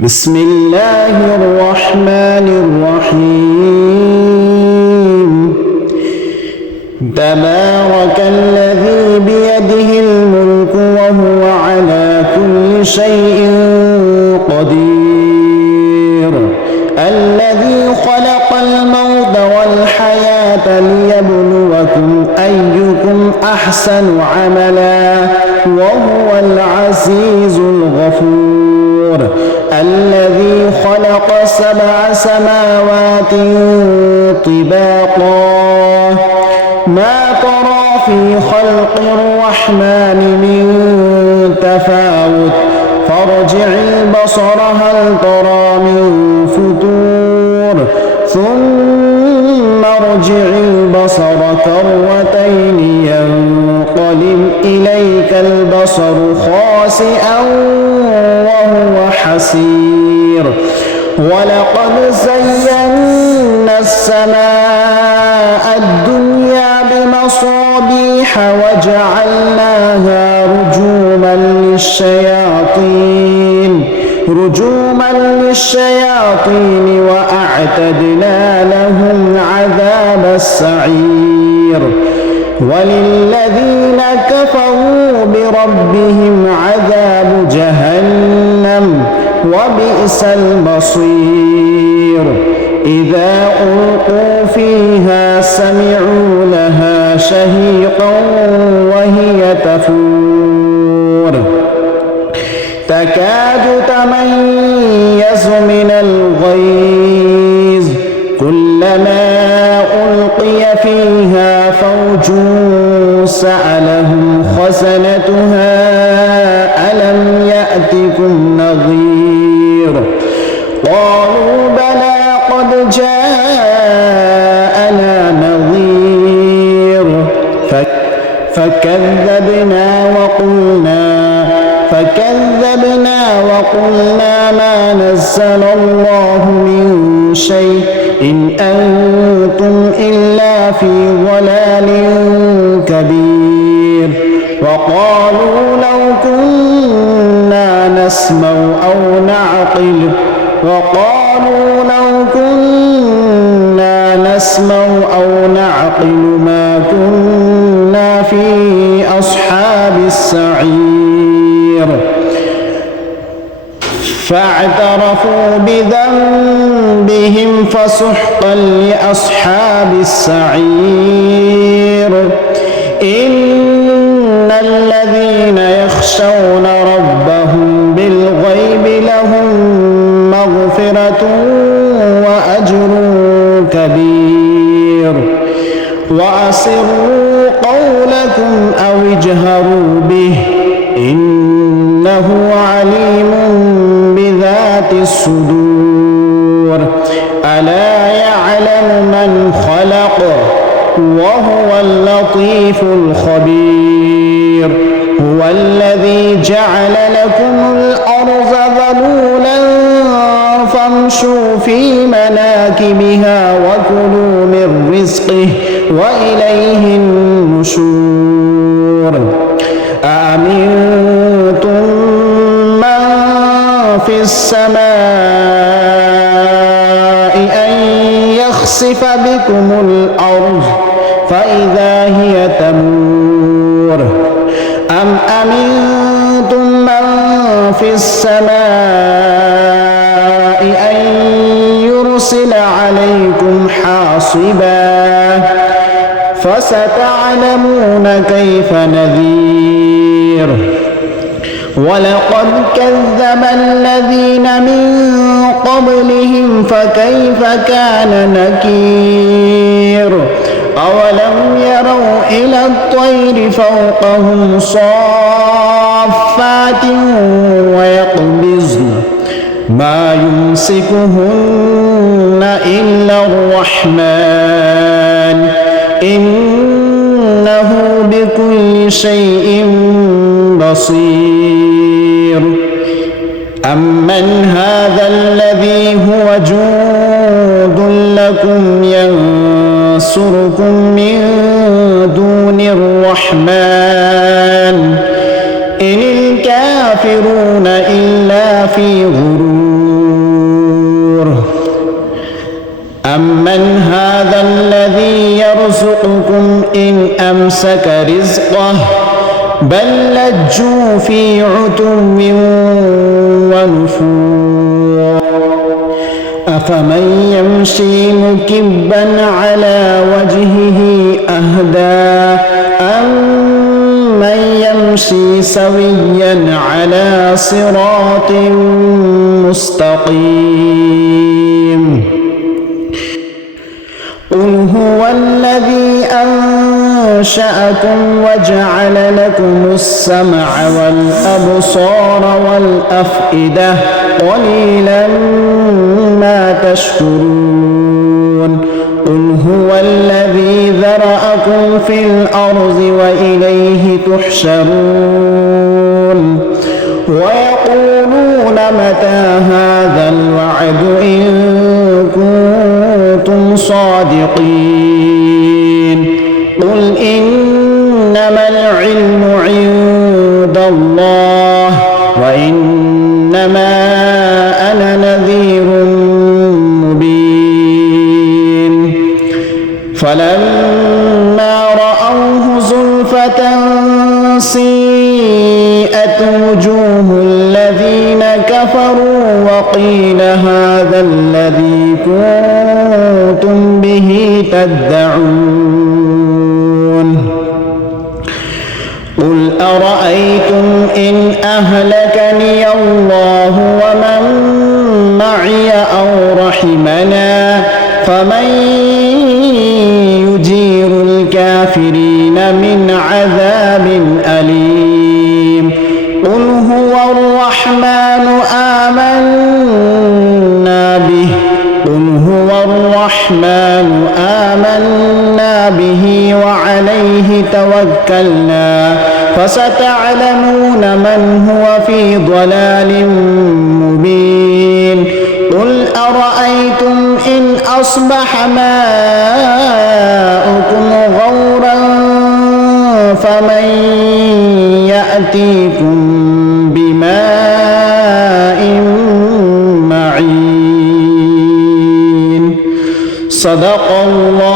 بسم الله الرحمن الرحيم تبارك الذي بيده الملك وهو على كل شيء قدير الذي خلق الموت والحياة ليبلوكم أيكم أحسن عملا وهو العزيز الغفور الذي خلق 7 سماوات طباقا ما ترى في خلق الرحمن من تفاوت فارجع البصر هل ترى من فطور ثم ارجع البصر كرتين ينقلب إليك البصر خاسئا وهو حسير ولقد زينا السماء الدنيا بمصابيح وجعلناها رجوما للشياطين وأعتدنا لهم عذاب السعير وللذين كفروا بربهم عذاب جهنم وبئس المصير إذا ألقوا فيها سمعوا لها شهيقا وهي تفور تكاد تميز من الغيظ كلما ألقي فيها فوج سألهم خزنتها ألم يأتكم نذير قالوا بلى قد جاءنا نذير فكذبنا وقلنا ما نزل الله من شيء إن أنتم إلا في ضلال كبير وقالوا لو كنا نسمع أو نعقل ما كنا في أصحاب السعير فاعترفوا بذنبهم فسحقا لأصحاب السعير إن الذين يخشون ربهم بالغيب لهم مغفرة وأجر كبير وأسروا قولكم أو اجهروا به إنه عليم بذات الصدور ألا يعلم من خلق وهو اللطيف الخبير هو الذي جعل لكم الأرض ذلولا فامشوا في مناكبها وكلوا من رزقه وإليه النشور أأمنتم من في السماء أن يخسف بكم الأرض فإذا هي تمور أم أمنتم من في السماء أن يرسل عليكم حاصبا فستعلمون كيف نذير ولقد كذب الذين من قبلهم فكيف كان نكير أولم يروا إلى الطير فوقهم صافات ويقبضن ما يمسكهن إلا الرحمن إنه بكل شيء بصير أمن هذا الذي هو جند لكم ينصركم من دون الرحمن إن الكافرون إلا في غرور أمن هذا الذي يرزقكم إن أمسك رزقه بل لجوا في عتو ونفور أفمن يمشي مكبا على وجهه أهدى أمن يمشي سويا على صراط مستقيم قل هو الذي أنشأكم وجعل لكم السمع والأبصار والأفئدة قليلا ما تشكرون قل هو الذي ذرأكم في الأرض وإليه تحشرون ويقولون متى هذا الوعد إن كنتم صادقين قل إنما العلم عند الله وإنما أنا نذير مبين فلما رأوه زلفة سيئت وجوه الذين كفروا وقيل هذا الذي كنتم به تدعون قل أرأيتم إن أهلكني الله ومن معي أو رحمنا فمن يجير الكافرين من عذاب أليم قل هو الرحمن آمنا به وعليه توكلنا فستعلمون من هو في ضلال مبين قل أرأيتم إن أصبح ماؤكم غورا فمن يأتيكم بماء معين صدق الله